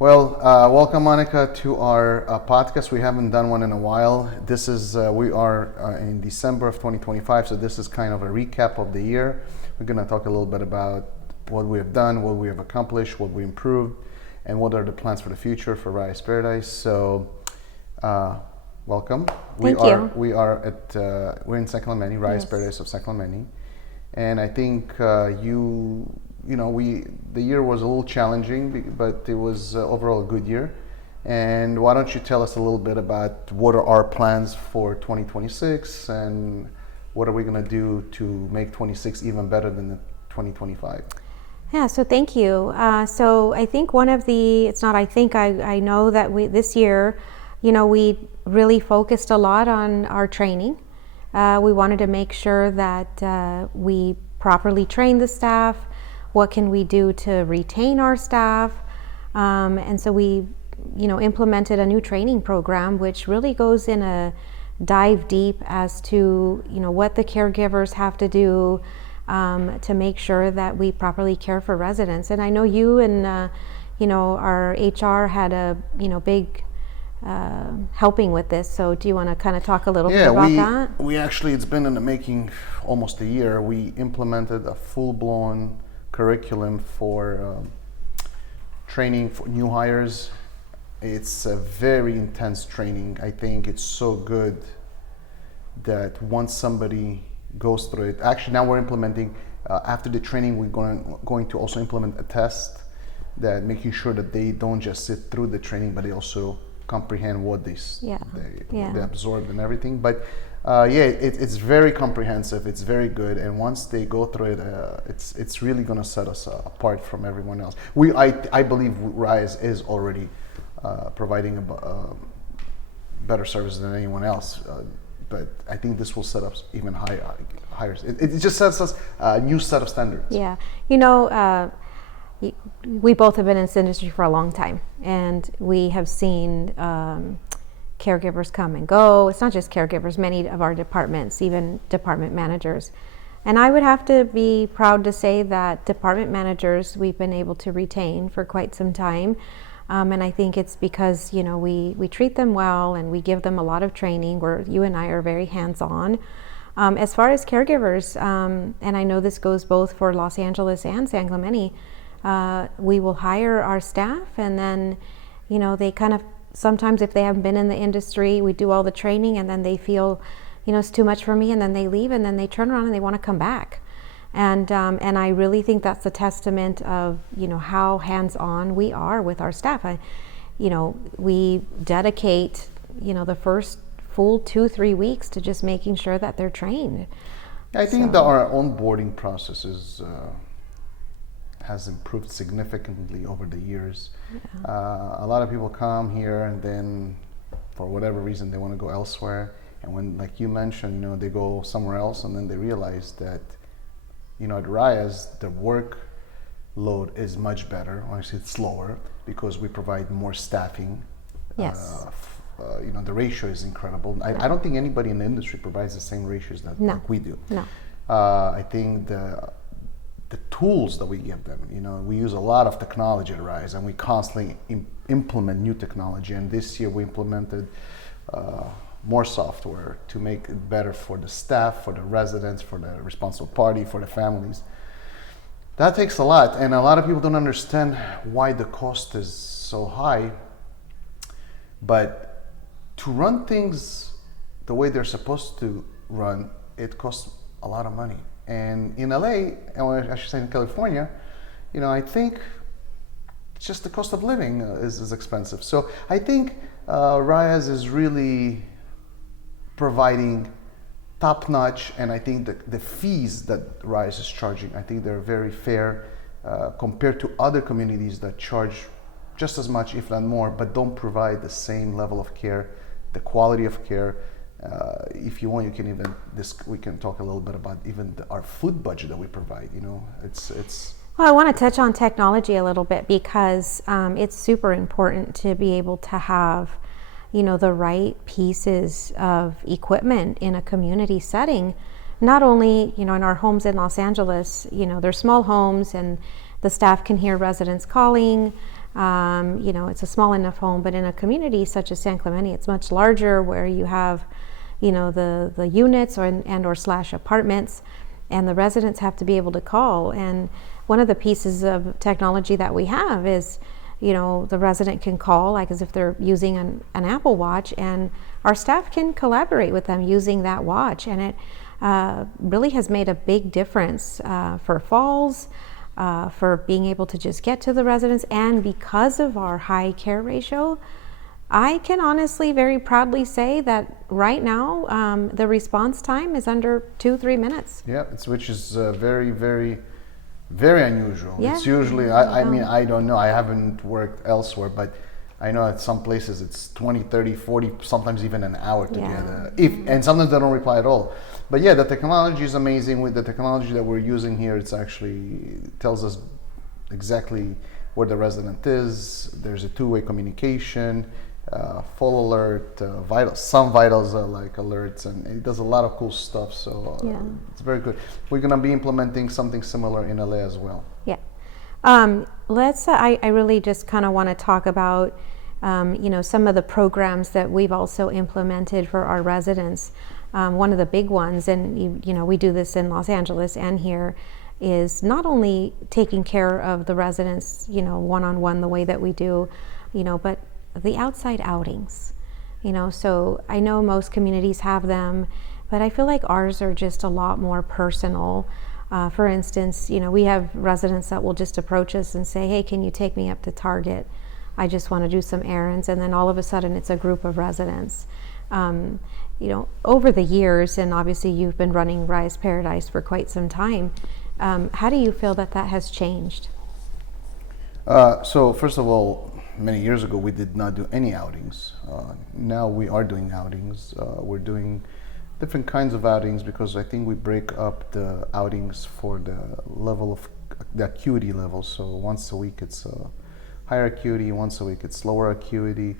Well, welcome, Monica, to our podcast. We haven't done one in a while. This is we are in December of 2025, so this is kind of a recap of the year. We're going to talk a little bit about what we have done, what we have accomplished, what we improved, and what are the plans for the future for RAYA'S Paradise. So, welcome. Thank you. We're in San Clemente, RAYA'S Paradise of San Clemente, and I think the year was a little challenging, but it was overall a good year. And why don't you tell us a little bit about what are our plans for 2026 and what are we going to do to make 26 even better than the 2025? Yeah, so thank you. So I think I know that this year, we really focused a lot on our training. We wanted to make sure that we properly train the staff. What can we do to retain our staff? And so we, implemented a new training program, which really goes in a dive deep as to, what the caregivers have to do to make sure that we properly care for residents. And I know you and, our HR had a, big helping with this. So do you want to kind of talk a little bit about that? We actually, it's been in the making almost a year. We implemented a full-blown curriculum for training for new hires. It's a very intense training. I think it's so good that once somebody goes through it, actually now we're implementing, after the training, we're going to also implement a test that making sure that they don't just sit through the training, but they also comprehend what they absorbed and everything. But it's very comprehensive. It's very good, and once they go through it, it's really going to set us apart from everyone else. I believe RAYA'S is already providing a better service than anyone else, but I think this will set us even higher. It just sets us a new set of standards. Yeah, we both have been in this industry for a long time, and we have seen caregivers come and go. It's not just caregivers, many of our departments, even department managers. And I would have to be proud to say that department managers we've been able to retain for quite some time. And I think it's because, we treat them well and we give them a lot of training where you and I are very hands-on. As far as caregivers, and I know this goes both for Los Angeles and San Clemente, we will hire our staff, and then, they kind of, sometimes if they haven't been in the industry, we do all the training and then they feel, it's too much for me, and then they leave, and then they turn around and they want to come back. And I really think that's a testament of, how hands-on we are with our staff. We dedicate, the first full 2-3 weeks to just making sure that they're trained. I think that our onboarding process has improved significantly over the years. Yeah. A lot of people come here and then for whatever reason they want to go elsewhere, and when, like you mentioned, they go somewhere else and then they realize that at RAYA'S the workload is much better. Honestly, it's slower because we provide more staffing. Yes. The ratio is incredible. I don't think anybody in the industry provides the same ratios like we do. No. I think the tools that we give them, we use a lot of technology at RAYA'S, and we constantly implement new technology. And this year we implemented more software to make it better for the staff, for the residents, for the responsible party, for the families. That takes a lot, and a lot of people don't understand why the cost is so high. But to run things the way they're supposed to run, it costs a lot of money. And in LA, or I should say in California, I think just the cost of living is expensive. So I think RAYA'S is really providing top-notch, and I think the fees that RAYA'S is charging, I think they're very fair compared to other communities that charge just as much, if not more, but don't provide the same level of care, the quality of care. If you want, you can even we can talk a little bit about even our food budget that we provide. It's. Well, I want to touch on technology a little bit because it's super important to be able to have, the right pieces of equipment in a community setting. Not only, in our homes in Los Angeles, they're small homes and the staff can hear residents calling. It's a small enough home, but in a community such as San Clemente, it's much larger, where you have, the units or slash apartments, and the residents have to be able to call. And one of the pieces of technology that we have is, the resident can call like as if they're using an Apple Watch, and our staff can collaborate with them using that watch. And it really has made a big difference for falls, for being able to just get to the residents. And because of our high care ratio, I can honestly very proudly say that right now the response time is under 2-3 minutes. Yeah, which is very, very, very unusual. Yeah. It's usually, I mean, I don't know, I haven't worked elsewhere, but I know at some places it's 20, 30, 40, sometimes even an hour to get and sometimes they don't reply at all. But yeah, the technology is amazing. With the technology that we're using here, it's actually tells us exactly where the resident is. There's a two-way communication, full alert, some vitals are like alerts, and it does a lot of cool stuff. So it's very good. We're gonna be implementing something similar in LA as well. Yeah. I really just kind of want to talk about, some of the programs that we've also implemented for our residents. One of the big ones, and we do this in Los Angeles and here, is not only taking care of the residents, one-on-one the way that we do, but the outside outings. So I know most communities have them, but I feel like ours are just a lot more personal. For instance, we have residents that will just approach us and say, hey, can you take me up to Target? I just want to do some errands. And then all of a sudden it's a group of residents. Over the years, and obviously you've been running RAYA'S Paradise for quite some time, how do you feel that has changed? So first of all, many years ago we did not do any outings. Now we are doing outings. We're doing different kinds of outings because I think we break up the outings for the level of the acuity level. So once a week it's higher acuity, once a week it's lower acuity.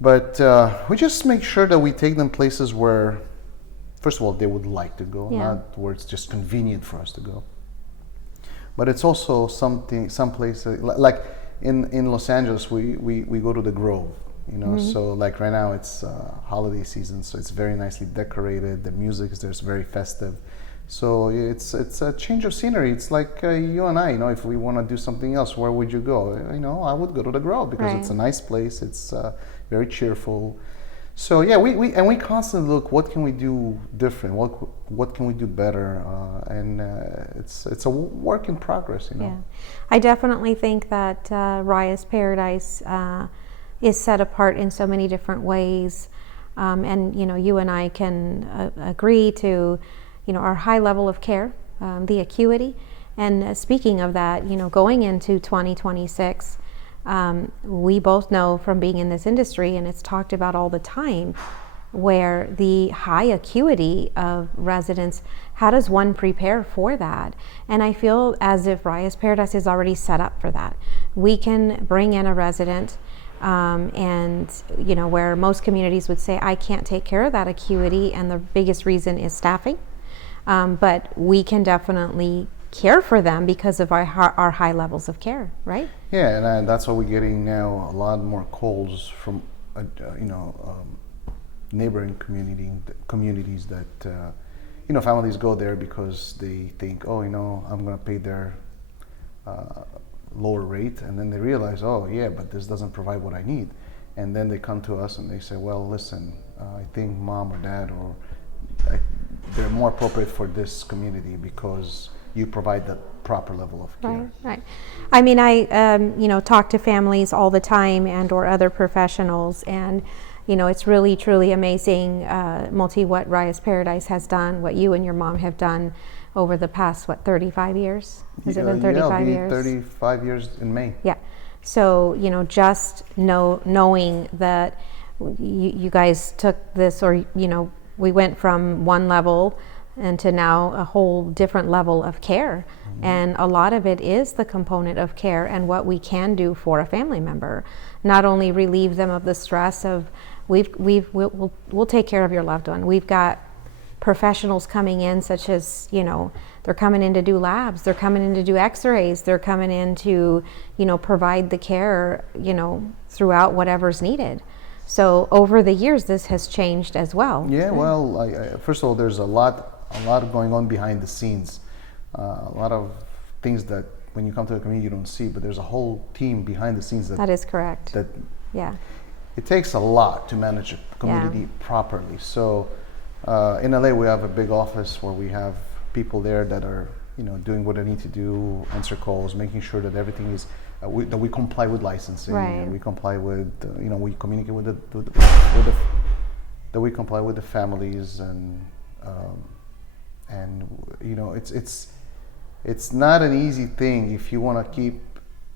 But we just make sure that we take them places where, first of all, they would like to go, not where it's just convenient for us to go. But it's also some places, like in Los Angeles, we go to the Grove, so like right now it's holiday season, so it's very nicely decorated, the music is there's very festive. So it's a change of scenery. It's like you and I, if we want to do something else, where would you go? I would go to the Grove because it's a nice place. It's very cheerful. So yeah, we constantly look, what can we do different? What can we do better? And it's a work in progress, Yeah, I definitely think that RAYA'S Paradise is set apart in so many different ways, and you and I can agree to our high level of care, the acuity. And speaking of that, going into 2026, we both know from being in this industry, and it's talked about all the time, where the high acuity of residents, how does one prepare for that? And I feel as if RAYA'S Paradise is already set up for that. We can bring in a resident, and where most communities would say, I can't take care of that acuity, and the biggest reason is staffing. But we can definitely care for them because of our high levels of care, right? Yeah, and that's why we're getting now a lot more calls from neighboring communities that families go there because they think, I'm going to pay their lower rate, and then they realize, but this doesn't provide what I need, and then they come to us and they say, well, listen, I think mom or dad they're more appropriate for this community because you provide the proper level of care. Right. I mean, I talk to families all the time or other professionals, and it's really truly amazing, Multi, what RAYA'S Paradise has done, what you and your mom have done over the past 35 years? Has it been 35 years? 35 years in May. Yeah. So just knowing that you guys took this, or we went from one level and to now a whole different level of care. Mm-hmm. And a lot of it is the component of care and what we can do for a family member. Not only relieve them of the stress of we'll take care of your loved one. We've got professionals coming in, such as, they're coming in to do labs, they're coming in to do x-rays, they're coming in to, provide the care, throughout whatever's needed. So over the years, this has changed as well. Yeah, well, first of all, there's a lot going on behind the scenes. A lot of things that when you come to the community you don't see, but there's a whole team behind the scenes That is correct. That Yeah. it takes a lot to manage a community properly. So in LA we have a big office where we have people there that are doing what they need to do, answer calls, making sure that everything is that we comply with licensing, Right. and we comply with we communicate with that we comply with the families, and it's not an easy thing. If you want to keep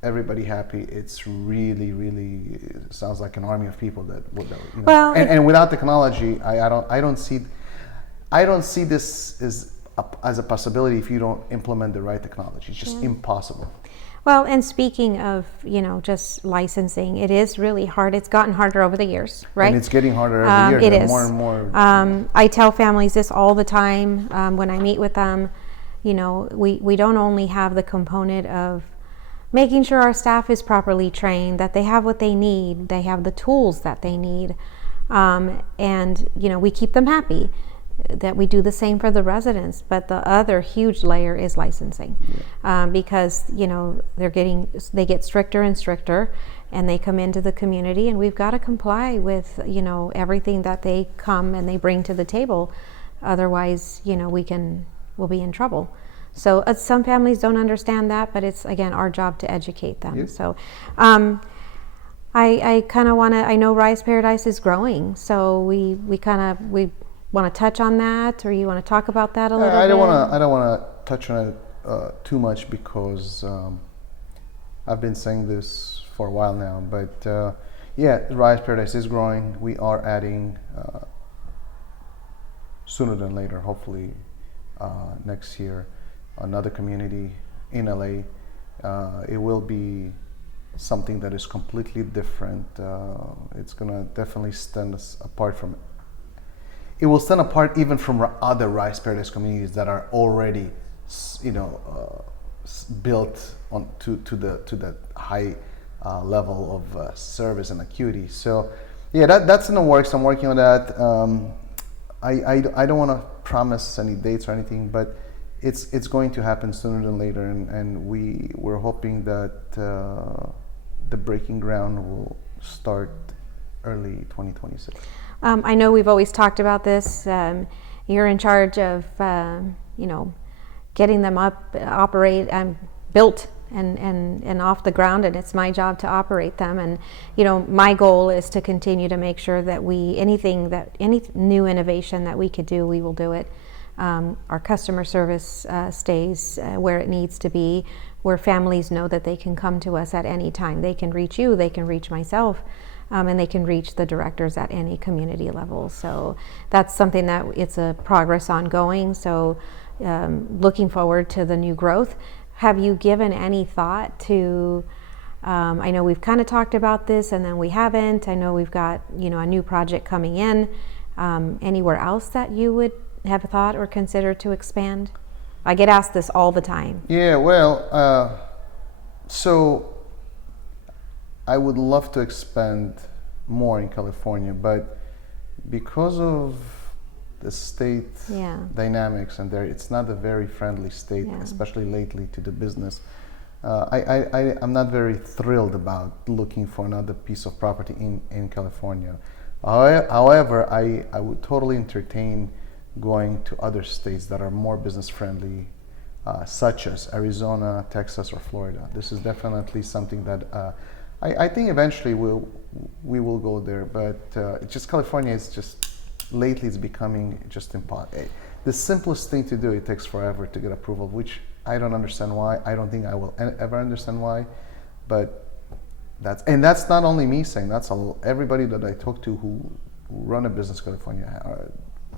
everybody happy, it's really, really sounds like an army of people that Well, and without technology, I don't see this as a possibility if you don't implement the right technology. It's just impossible. Well, and speaking of, just licensing, it is really hard. It's gotten harder over the years, right? And it's getting harder every year. It There are is. more and more. I tell families this all the time when I meet with them. We don't only have the component of making sure our staff is properly trained, that they have what they need, they have the tools that they need, and we keep them happy, that we do the same for the residents. But the other huge layer is licensing, because they get stricter and stricter, and they come into the community, and we've got to comply with everything that they come and they bring to the table. Otherwise, we'll be in trouble. So some families don't understand that, but it's, again, our job to educate them. Yep. So I kind of want to, I know RAYA'S Paradise is growing, so we want to touch on that, or you want to talk about that a little bit? I don't want to touch on it too much, because I've been saying this for a while now, but RAYA'S Paradise is growing. We are adding sooner than later, hopefully next year, another community in LA. It will be something that is completely different. It's gonna definitely stand us apart from. It will stand apart even from other RAYA'S Paradise communities that are already, built on to the high level of service and acuity. So, that's in the works. I'm working on that. I don't want to promise any dates or anything, but it's going to happen sooner than later, and we're hoping that the breaking ground will start early 2026. I know we've always talked about this. You're in charge of getting them built and off the ground, and it's my job to operate them. And my goal is to continue to make sure that any new innovation that we could do, we will do it. Our customer service stays where it needs to be, where families know that they can come to us at any time. They can reach you, they can reach myself, and they can reach the directors at any community level. So that's something that it's a progress ongoing. So looking forward to the new growth. Have you given any thought to, I know we've kind of talked about this and then we haven't. I know we've got a new project coming in. Anywhere else that you would have thought or considered to expand? I get asked this all the time. Yeah, well, so I would love to expand more in California, but because of the state dynamics, and it's not a very friendly state, especially lately to the business. I'm not very thrilled about looking for another piece of property in California. However, I would totally entertain going to other states that are more business friendly, such as Arizona, Texas, or Florida. This is definitely something that I think eventually we will go there, but it's just California is just lately it's becoming just impossible. The simplest thing to do, it takes forever to get approval, which I don't understand why. I don't think I will ever understand why, but that's not only me saying, that's everybody that I talk to who run a business in California are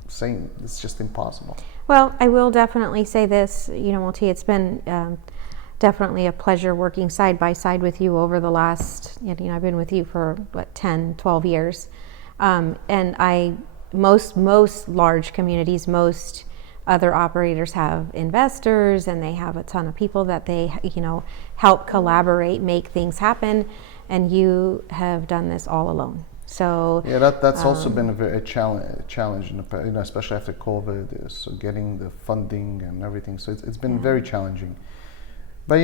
saying it's just impossible. Well, I will definitely say this, Moti, it's been definitely a pleasure working side by side with you over the last, I've been with you for 10, 12 years. And most large communities, most other operators have investors, and they have a ton of people that they help collaborate, make things happen, and you have done this all alone. So yeah, that's also been a challenge in the, especially after COVID, is so getting the funding and everything. So it's been very challenging. But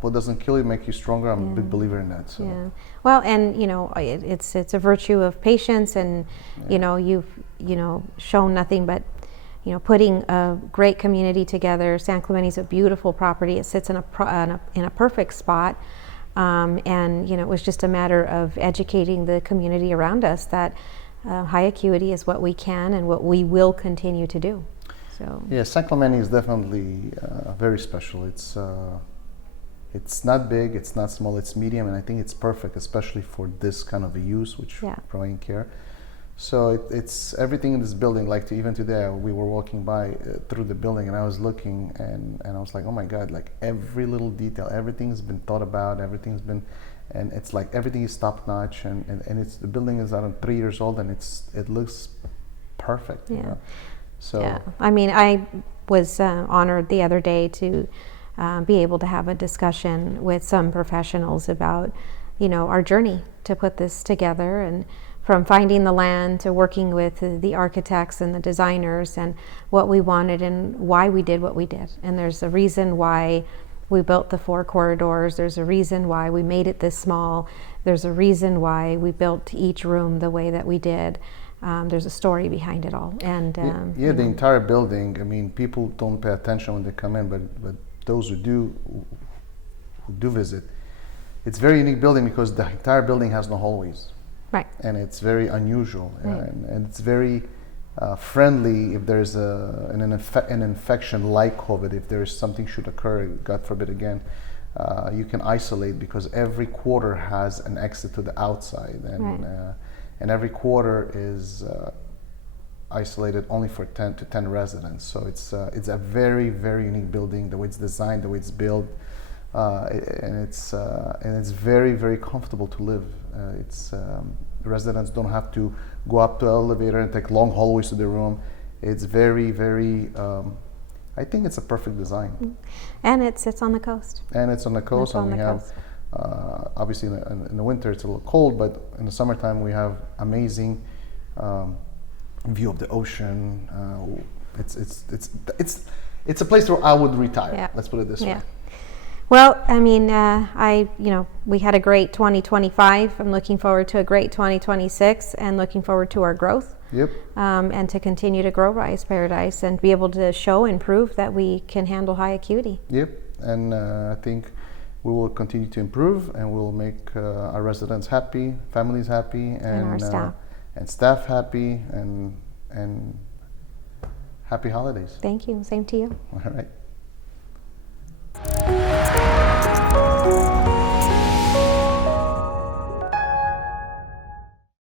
what doesn't kill you make you stronger. I'm a big believer in that. So. Yeah. Well, and it's a virtue of patience, and you've shown nothing but putting a great community together. San Clemente is a beautiful property. It sits in a perfect spot. And it was just a matter of educating the community around us that high acuity is what we can and what we will continue to do. So yeah, San Clemente is definitely very special. It's not big, it's not small, it's medium, and I think it's perfect, especially for this kind of a use, which providing care. So it's everything in this building. Like even today, we were walking by through the building, and I was looking, and I was like, oh my God! Like every little detail, everything's been thought about, and it's like everything is top notch, and it's the building is around 3 years old, and it looks perfect. Yeah. So yeah, I mean, I was honored the other day to be able to have a discussion with some professionals about our journey to put this together, and from finding the land to working with the architects and the designers and what we wanted and why we did what we did. And there's a reason why we built the 4 corridors. There's a reason why we made it this small. There's a reason why we built each room the way that we did. There's a story behind it all. And the entire building. I mean, people don't pay attention when they come in, but those who do visit, it's a very unique building because the entire building has no hallways. Right. And it's very unusual, and it's very friendly if there's an infection like COVID. If there's something should occur, God forbid again, you can isolate because every quarter has an exit to the outside, and every quarter is isolated only for 10 to 10 residents. So it's a very, very unique building. The way it's designed, the way it's built. And it's very, very comfortable to live. The residents don't have to go up to the elevator and take long hallways to their room. It's very, very. I think it's a perfect design. And it sits on the coast. And it's on the coast, and we have obviously in the winter it's a little cold, but in the summertime we have amazing view of the ocean. It's a place where I would retire. Yeah. Let's put it this way. Well, I mean, we had a great 2025. I'm looking forward to a great 2026 and looking forward to our growth. Yep. And to continue to grow Rise Paradise and be able to show and prove that we can handle high acuity. Yep. And I think we will continue to improve, and we'll make our residents happy, families happy, and our staff. And staff happy, and happy holidays. Thank you. Same to you. All right.